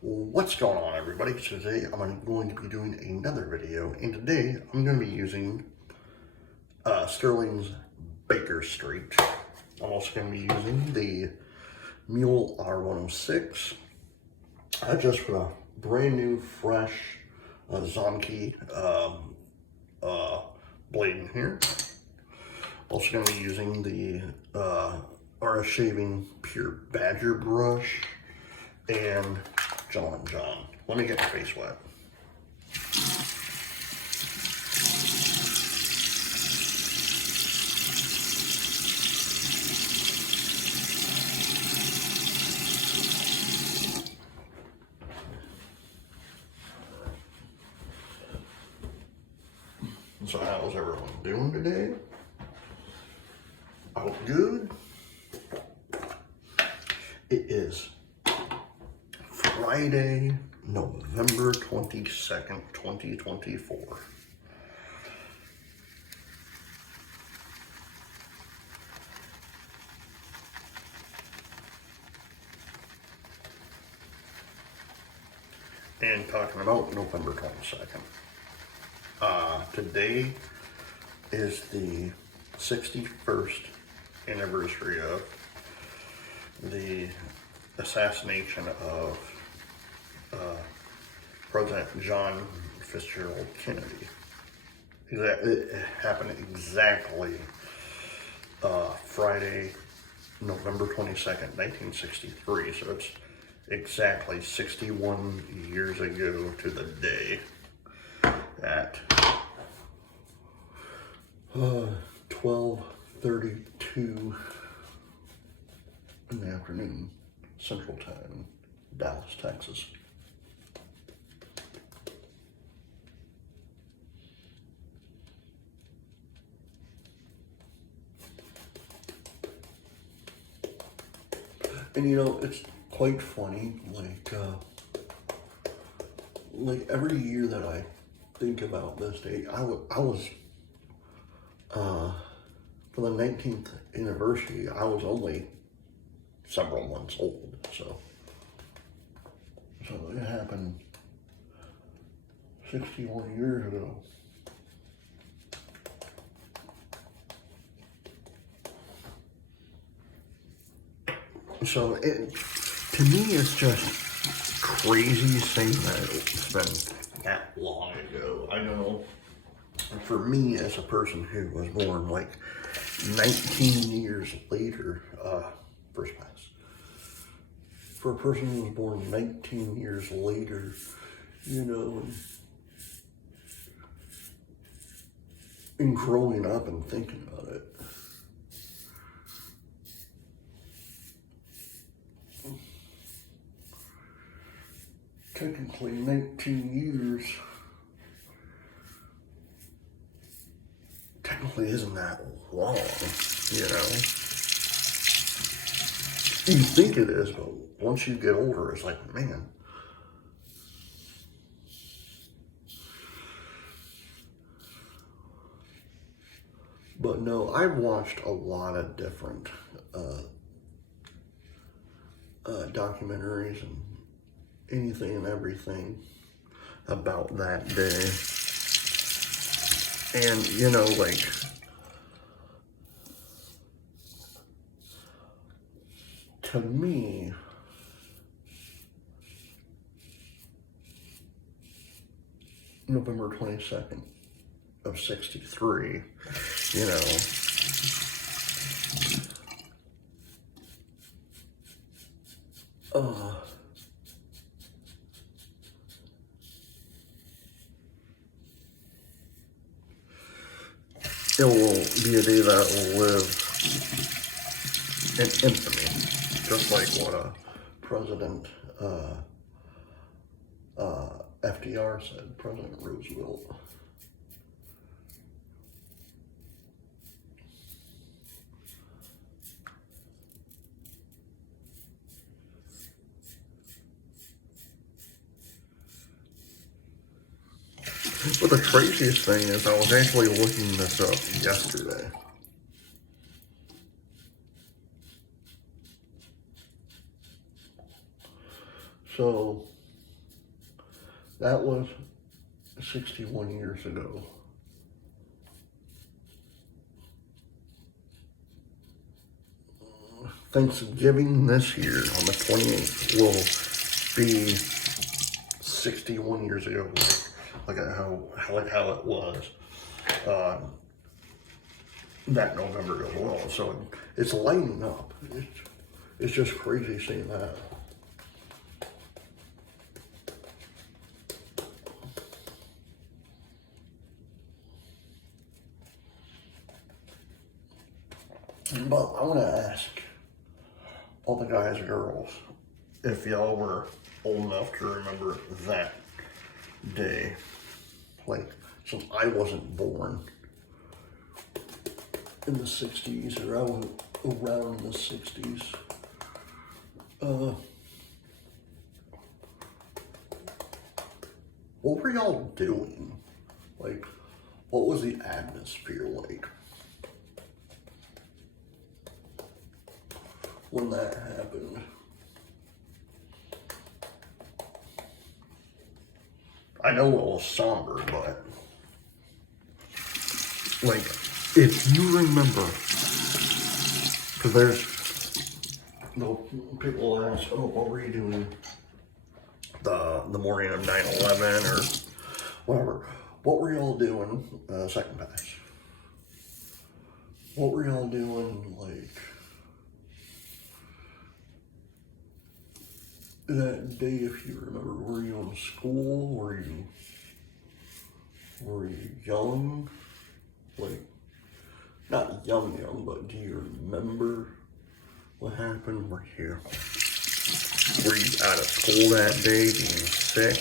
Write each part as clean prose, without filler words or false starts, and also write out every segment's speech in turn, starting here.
What's going on, everybody? Today I'm going to be doing another video, and today I'm going to be using Stirling's Baker Street. I'm also going to be using the Mule R106. I just put a brand new, fresh Zonky blade in here. Also going to be using the RS Shaving Pure Badger brush and John. Let me get my face wet. So how's everyone doing today? I hope good. It is Friday, November 22nd, 2024. And talking about November 22nd. Today is the 61st anniversary of the assassination of President John Fitzgerald Kennedy. It happened exactly Friday, November 22nd, 1963. So it's exactly 61 years ago to the day at 12:32 in the afternoon, Central Time, Dallas, Texas. And you know, it's quite funny, like every year that I think about this date, I was for the 19th anniversary, I was only several months old, so it happened 61 years ago. So to me, it's just crazy saying that it's been that long ago. I know for me, as a person who was born like 19 years later, first pass. For a person who was born 19 years later, you know, and growing up and thinking about it, technically 19 years technically isn't that long, you know. You think it is, but once you get older, it's like, man. But no, I've watched a lot of different documentaries and anything and everything about that day. And, you know, like, to me, November 22nd of 63, you know, it will be a day that will live in infamy, just like what President FDR said, President Roosevelt. But the craziest thing is I was actually looking this up yesterday. So That was 61 years ago. Thanksgiving this year on the 28th will be 61 years ago. Look at how it was. That November as well. So it's lighting up. It's just crazy seeing that. But I want to ask all the guys and girls if y'all were old enough to remember that day. Like, since I wasn't born in the 60s, or I wasn't around in the 60s. What were y'all doing? Like, what was the atmosphere like when that happened? I know it was somber, but like, if you remember, because there's people ask, oh, what were you doing the morning of 9/11 or whatever? What were y'all doing second pass? What were y'all doing, like, that day, if you remember? Were you in school? Were you young? Like, not young, but do you remember what happened? Were you out of school that day, being sick?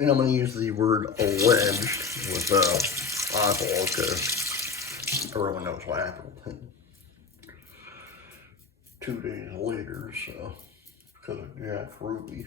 And I'm going to use the word alleged with Oswald, because everyone knows what happened 2 days later, so, because of Jack Ruby.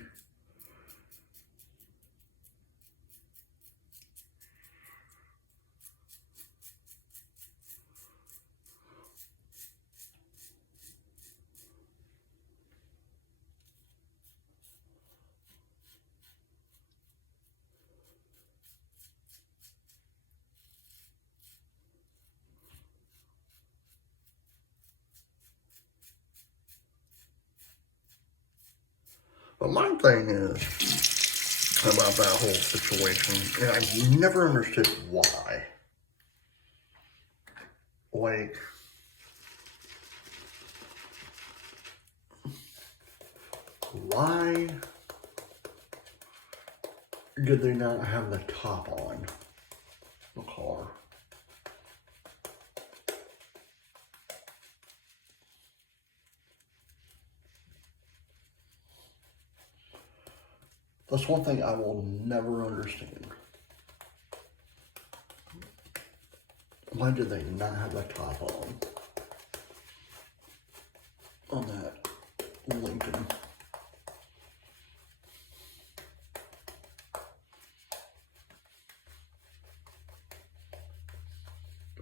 But my thing is about that whole situation, and I never understood why. Like, why did they not have the top on the car? That's one thing I will never understand. Why did they not have the top on that Lincoln?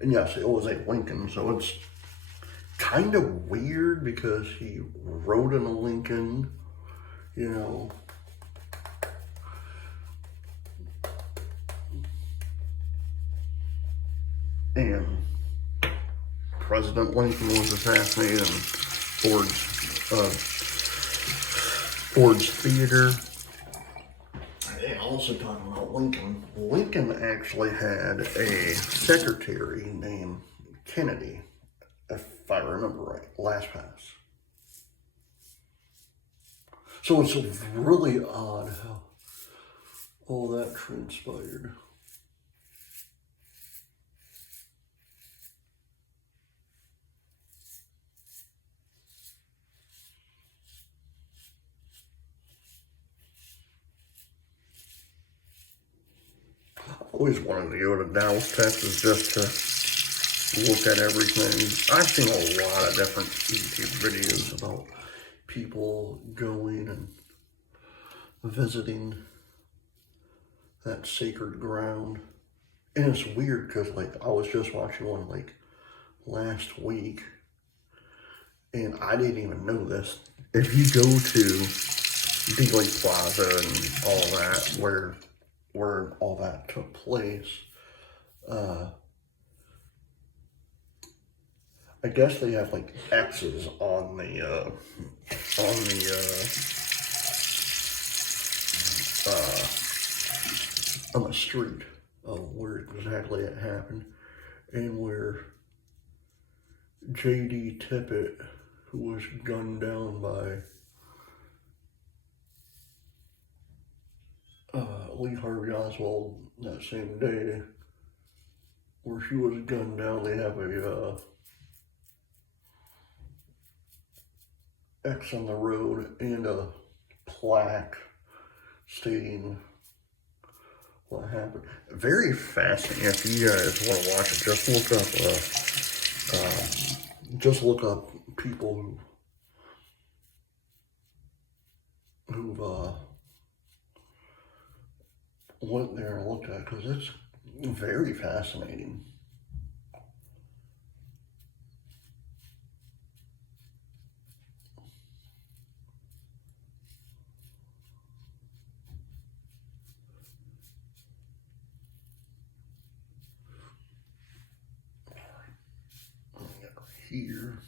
And yes, it was a Lincoln, so it's kind of weird because he rode in a Lincoln, you know. And President Lincoln was assassinated in Ford's Theater. And also talking about Lincoln, Lincoln actually had a secretary named Kennedy, if I remember right, LastPass. So it's really odd how all that transpired. always wanted to go to Dallas, Texas just to look at everything. I've seen a lot of different YouTube videos about people going and visiting that sacred ground. And it's weird because, like, I was just watching one, like, last week, and I didn't even know this. If you go to Dealey Plaza and all that, where all that took place, I guess they have like X's on the street of where exactly it happened, and where J.D. Tippett, who was gunned down by Lee Harvey Oswald that same day, where she was gunned down, they have a X on the road and a plaque stating what happened. Very fascinating. If you guys want to watch it, just look up people who've went there and looked at it, because it's very fascinating. Here,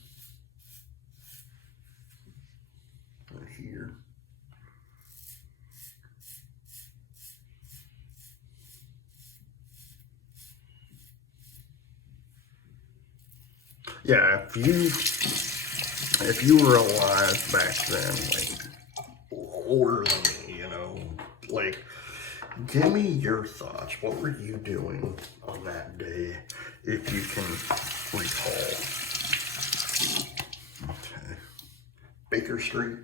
right here. Yeah, if you were alive back then, like older than me, you know, like, give me your thoughts. What were you doing on that day, if you can recall? Okay. Baker Street.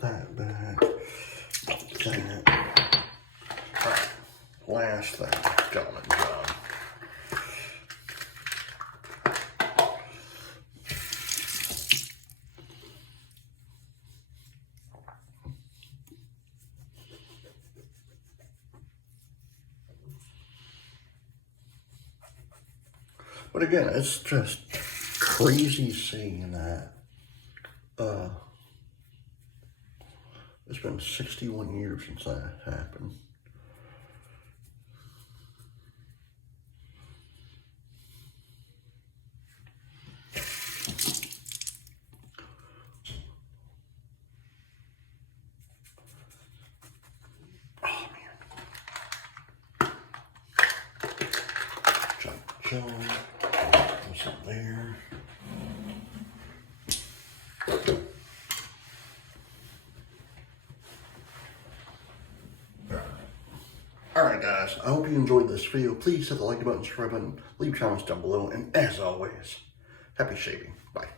That back. That. Alright. Last thing, gentlemen, John. But again, it's just crazy seeing that. It's been 61 years since that happened. Oh, man. John, what's up there? Alright guys, I hope you enjoyed this video. Please hit the like button, subscribe button, leave comments down below, and as always, happy shaping. Bye.